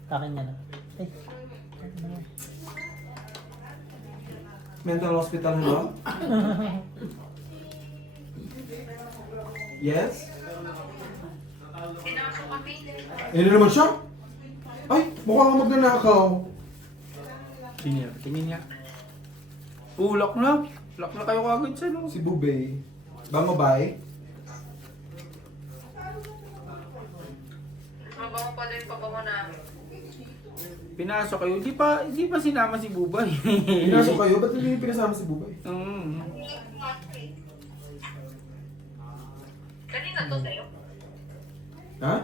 Akin niya na. Ay. Akin na. Mental hospital na. Yes? Ayun na naman siya? Ay, mukhang magnanakaw. Tingin niya. Lock na. Lock na kayo kagad siya, no? Si Bubay. Bango ba eh? Mabango pa din pabango namin. Pinasok kayo. Hindi pa sinama si Bubay. Pinasok kayo? Ba't hindi pinasama si Bubay? Kanina to sa'yo? Ha?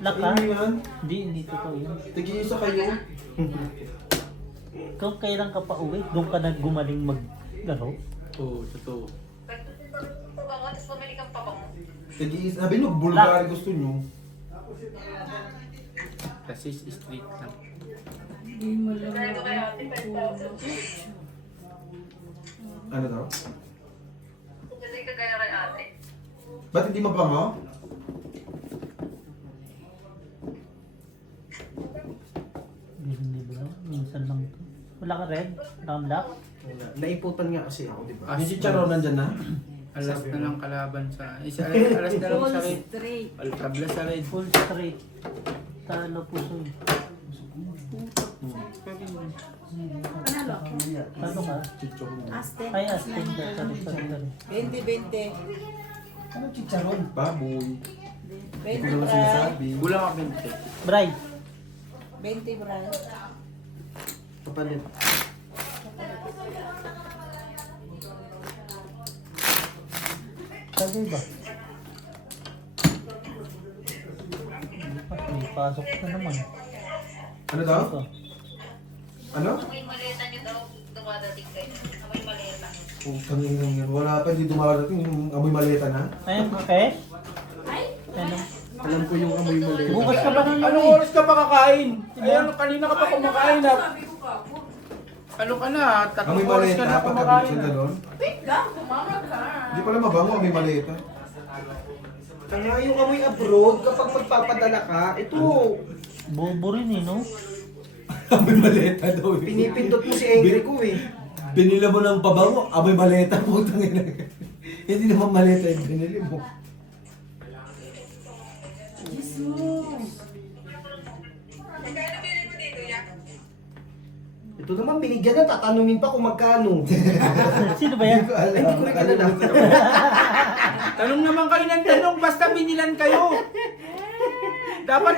Lock ka? Ano yan? Hindi totoo yun. Tig-iisa kayo? Kung kailan ka pa uwi, doon ka na gumaling maglaro. Oo, totoo. Pabango, tapos bumili kang pabango. Tig-iisa. Sabi nyo, Bulgari gusto nyo. Kasi street lang. Kaya ko kaya ate, 5,000. Ano daw? Kasi kagaya kay ate. Ba't hindi mabango? Hindi ba? Minsan lang to. Wala ka red? Wala kang black? Naiputan nga kasi ako, di ba? Yung si Charo nandyan na? Alas na lang kalaban sa... alas na lang sa red. Straight. Tabla sa red. Full straight. Talo puso. Panalo. Talo ka? Aste. Ay, astig ka. Sorry. 20-20. Ano chicharon? Baboy. Hindi ko 20 naman Bray. sinasabi. Kulang ka 20. Bride. 20 Bray. Kapalit. Sabi ba? May pasok na naman. Ano daw? Ito. Ano? May maleta niyo daw dumadating kayo. May maleta. Putang ina yan. Wala pa, hindi dumarating. Yung amoy maleta na. Ayun, okay? Ano? Alam ko yung amoy mali. Bukas ka ba ng Anong oras ka pa kakain? Ay, ano, kanina ka pa kumakain ha? Ano ka na? Amoy Tatlong oras ka maleta, na pagkabit kumakain. siya gano'n. Kumama ka. Hindi pala mabango, amoy maleta. Kaya yung amoy abroad, kapag magpapadala ka, ito, Bobo rin eh, no? Amoy maleta daw. pinipindot mo si Engre ko eh. Binila mo ng pabango, amoy maleta, putang ina. Hindi naman maleta yung binili mo. Ito naman, binigyan na, tatanungin pa kung magkano. Sino ba yan? Hindi ko alam. Hindi ko rin alam. Tanong naman kayo ng tanong, basta binilan kayo. Dapat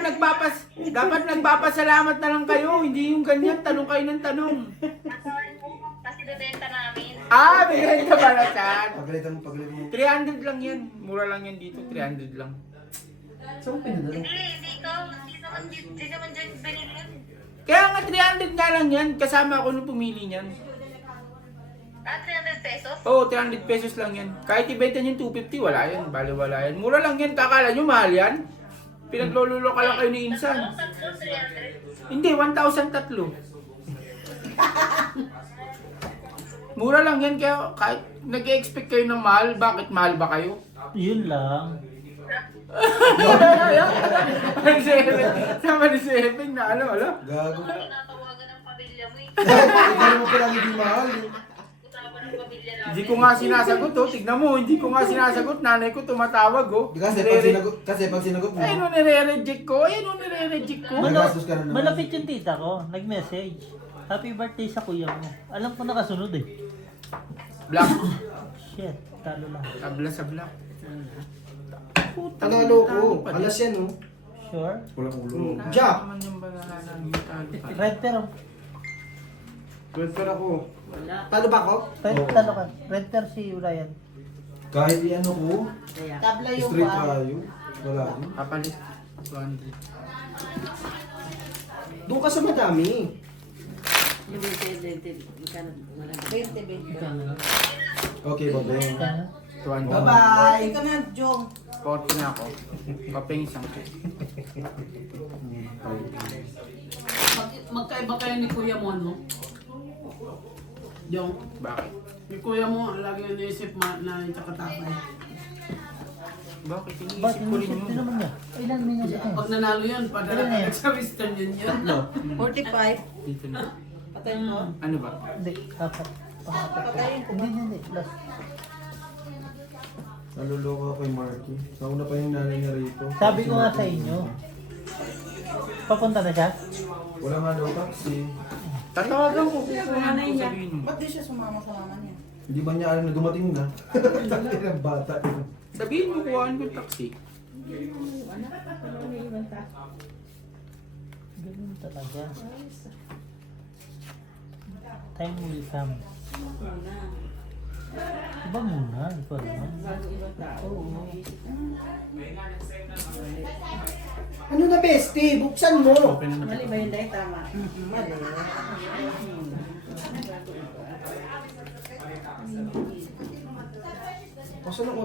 nagpapasalamat na lang kayo, hindi yung ganyan, tanong kayo ng tanong. Kasi bebenta namin. Ah, bigyan ka pala saan? Pagalitan mo. 300 lang yan, mura lang yan dito, 300 lang. Saan mo pinadala? Hindi naman dyan binili yun. Kaya nga 300 nga lang yan, kasama ako nung pumili niyan. 300 pesos? Oo, 300 pesos lang yan. Kahit ibenta niyo 250, wala yan, bali wala yan. Mura lang yan, kakala nyo mahal yan. Pinaglululo ka lang kayo ni Insan. 300. Hindi, 1,003. Mura lang yan, kaya kahit nag-expect kayo ng mahal, bakit mahal ba kayo? Yun lang. Sama ni Seving na ano. Gago. Tinatawagan ng pamilya mo eh. Hindi mo pala hindi mahal. Usapan ng pamilya namin. Hindi ko nga sinasagot oh, tignan mo, hindi ko nga sinasagot, nanay ko tumatawag oh. Kasi pag sinagot mo, Ayun oh, nire-reject ko, ko. Nagastos ka na naman. Malapit yung tita ko. Nag-message. Happy birthday sa kuya mo. Alam ko nakasunod eh. Black, Shit, talo lang. tabla sa black. Tanalo ko, alas yan oh. Sure? Walang ulo. Jack! Naman yung balahanan, yung talo pa. Red pero. 12 per ako. Talo ba ako? Red talo ka. Red pero si Ryan. Kahit i-ano ko, Tabla yung straight bar. tayo. Wala din. Kapalit. 200. Doon ka sa madami. Hindi, 20, 20. Okay, babeng. Kaya, 200. Bye-bye! Ika na, Jong. 40 na ako. Kapeng isang ko. Magkaiba kayo ni Kuya mo, ano? Jong, Bakit? ni Kuya mo, lagi yung naisip na yung tsaka tatay. Bakit? bakit Iniisip ko rin inisip yun. din naman niya? Ilan minutes ito? Pag nanalo yun, padala Ilan eh? ka sa Western Union. No. 45. Dito na. Patayin mo. Ano ba? Hindi, apat. Pangapat. Patayin ko. Hindi. Last. Naluloko ako kay Marky. Nauna pa yung nanay niya rito. Sabi ko nga sa inyo. Papunta na siya? Wala nga daw taxi. Tatawagan ko. nanay niya. Sabihin mo. Ba't di siya sumama sa mama niya? Hindi ba niya alam na dumating na? Tangin ng bata. Sabihin mo kuhaan ko yung taxi. Ganun talaga. Time will come. Iba muna. Ikaw naman. Oo. Ano na, bestie? Buksan mo! Open na Mali ba yun dahil tama? Mali. Kaso ng 8?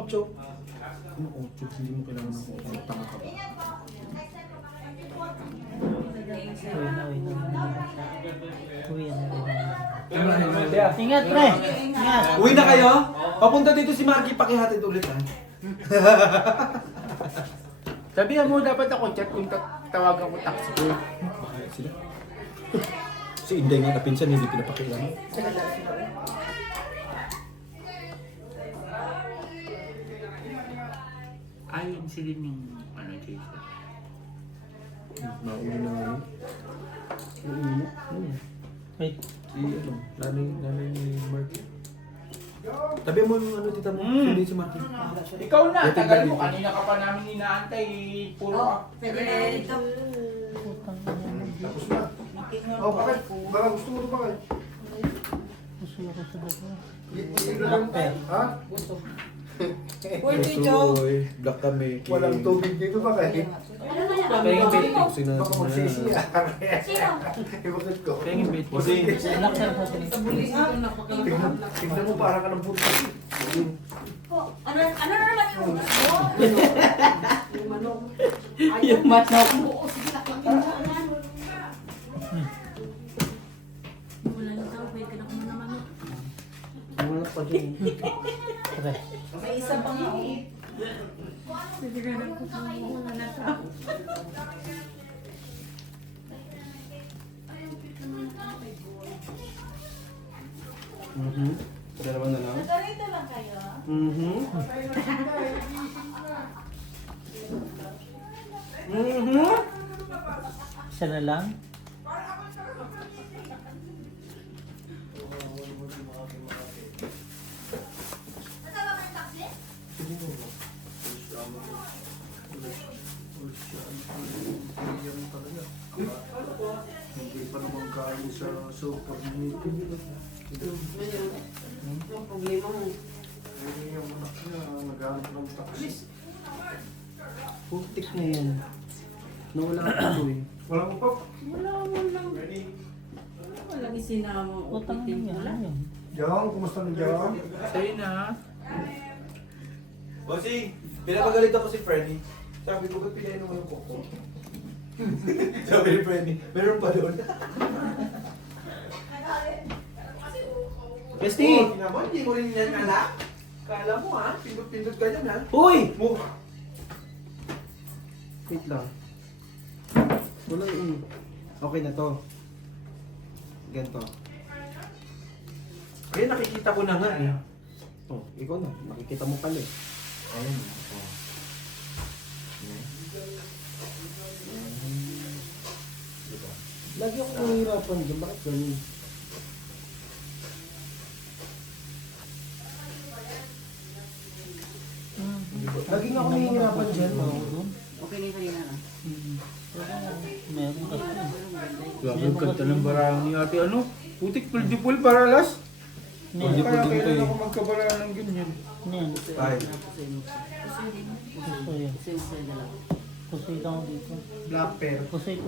Ano 8? Hindi mo kailangan ng 8. Tanga ka ba? Uwi na. Ingat, pre. Ingat. Uwi na kayo? Papunta dito si Marky, pakihatid ulit ha. Sabihan mo dapat ako chat kung tawagan ko taxi ko. Bakit sila? Si Inday nga na pinsan, hindi pinapakilan. Ayun sila yung ano, Jason. Nauwi na nga yun. Nauwi na? Wait. Si ano, nanay ni Marky. Tabi mo yung ano, tita mo. Hindi si Marky. Ikaw na, Dating tagal mo. dito. Kanina ka pa namin inaantay. Puro ka. Pwede na dito. Putang ina. Tapos na. Oh, bakit? Baka gusto mo ito bakit? Gusto ko sa dito. Black pen. Ha? Pwede, Jong. Uy, black kami. Walang tubig dito bakit? Ano na yan? Pengin bait. Baka magsisiya. Sino? Ibakit ko. Pengin bait. Bossing. Anak na sa dito. Tignan mo para ka ng punta. Ano na naman yung manok? Yung manok. Oo, sige, nakikita ko yan. Wala na tao, pwede ka na kumana manok. Wala pa dyan. Pre. May isa pa nga. Oh. Pwede na lang kung wala na tao. Dalawa na lang. Ganito lang kayo. Isa na lang. Hindi pa naman kain sa supermarket. Yung problema mo. Eh, yung anak niya, naghahanap ng taxi. Putik na yan. Nawala ako eh. Wala mo pa? Walang isinama. Putang ina yan. Yun. Jong, kumusta na Jong? Sa'yo na. Bossing, pinapagalit ako si Freddy. Sabi ko, ba't pinayin mo yung koko? Sabi ni Freddy, meron pa doon. Bestie! Oh, naman, hindi mo rin yan alam. Kala mo ha, pindot-pindot ka dyan ha. Uy! Mukha. Wait lang. Walang Okay na to. Ganto. Kaya nakikita ko na nga eh. Oh, ikaw na. Makikita mo pala eh. Ayun. Oh. Lagi ako nahihirapan dyan. Bakit ganun? Lagi nga ako nahihirapan dyan. Okay na yung kanina na. Meron kasi. Grabe ang ganda ng barang ni ate. Ano? Putik, puldi-pul para las. Meron. Kaya kailan ako magkabara ng ganyan. Ano yan? Five. Pusoy. Pusoy lang dito. Black pear. Pusoy.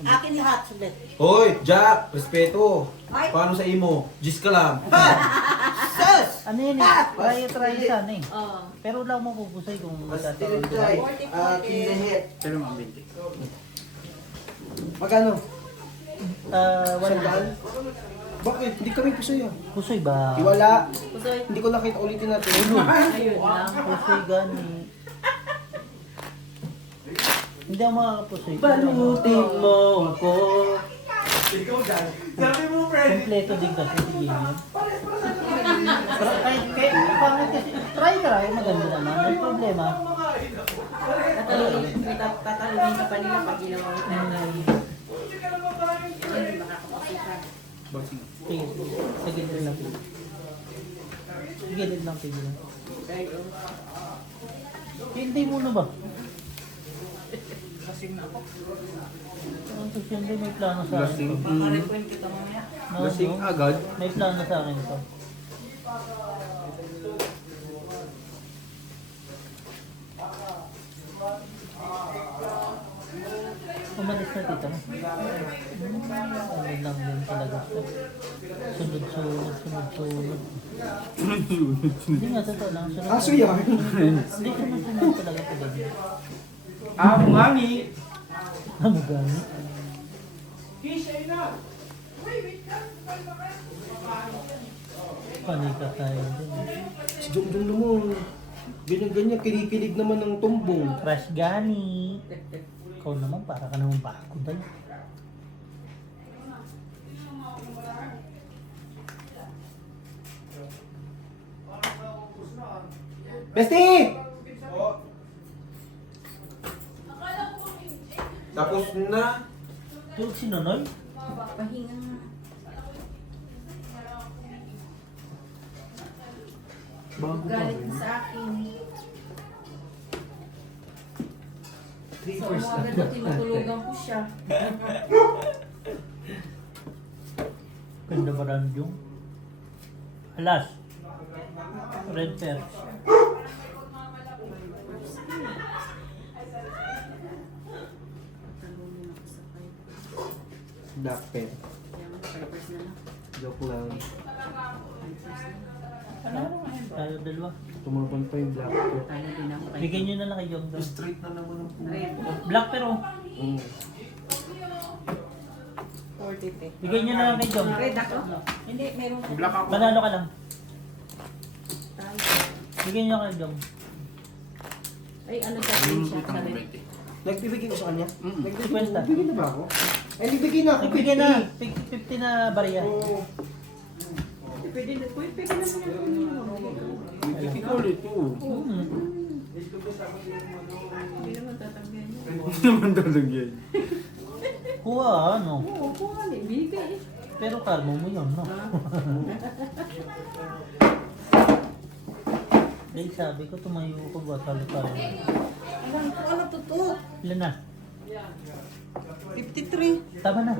Akin lahat, sulit. Hoy, Jack, respeto. Ay. Paano sa imo? Gis ka lang. Sus! Ano yun eh? Try sana eh. Oo. Pero wala mo pupusoy kung magkataon. Kinahit. Pero mga 20. Magkano? Wala. Bakit? Hindi kami pusoy ah. Pusoy ba? Iwala. Pusoy. Hindi ko nakita ulitin natin. Ayun lang. Pusoy gani. Hindi ako makakapusoy. Balutin mo ako. Sabi mo, Freddy. Kompleto din kasi si Jimmy. Pero kahit pangit kasi, try, maganda naman. May problema. Tatalungin ka pa nila pag ginawa mo. Hindi makakapasukan. Bossing. Sige, sa gilid lang. Sa gilid lang, sige lang. Hindi muna ba? Kasi hindi may plano sa akin. Lasing. Makarekwent kita mamaya. Lasing agad. May plano sa akin to. Umalis na tita mo. Ano lang din talaga. Sunod. Hindi nga, totoo lang. Sunod. Aso yan. Hindi, sunod talaga po din. Mami! Ano gani? Panika tayo din. Si Jong naman. Ganyan-ganyan, kinikilig naman ng tumbong. Crush gani. Ikaw naman, para ka naman bago dahil. Bestie! Tapos na. Tulog si Nonoy? Pahinga nga. Bago pa Galit rin. na sa akin. So, umaga daw tinutulugan ko siya. Ganda ba rin yung? Alas. Red pear. Talunin ako sa pipe. Black pear. Kaya nga, pipers na lang. Joke lang. Tayo dalawa. Tumapon pa yung black pear. Talo din ako kay Bigyan nyo na lang kay Jong daw. Straight na naman ang Red. Black pero. Mm. 40 pe. Bigyan nyo na lang kay Jong. Red ako? Hindi, meron ko. Black ako. Manalo ka lang. Tayo. Bigyan nyo kay Jong. Ay, ano sa screenshot Utang sa ko red? 20. Nagbibigay ko sa kanya? Mm-mm. Nagbibigay Kwenta. Bigyan na ba ako? Ay, nagbigay na ako. Nagbigay na. 50 na barya. Oo. Pwede na, pwede naman yan. Ikaw ulit oo. Hindi naman tatanggan niya. Hindi naman talagyan. Kuha ano. Oo, kuha niya. Binigay eh. Pero karmo mo yun, no? Dahil sabi ko, tumayo ko ba talo tayo. Alam ko, ano to? Ilan na? 53. Tama na.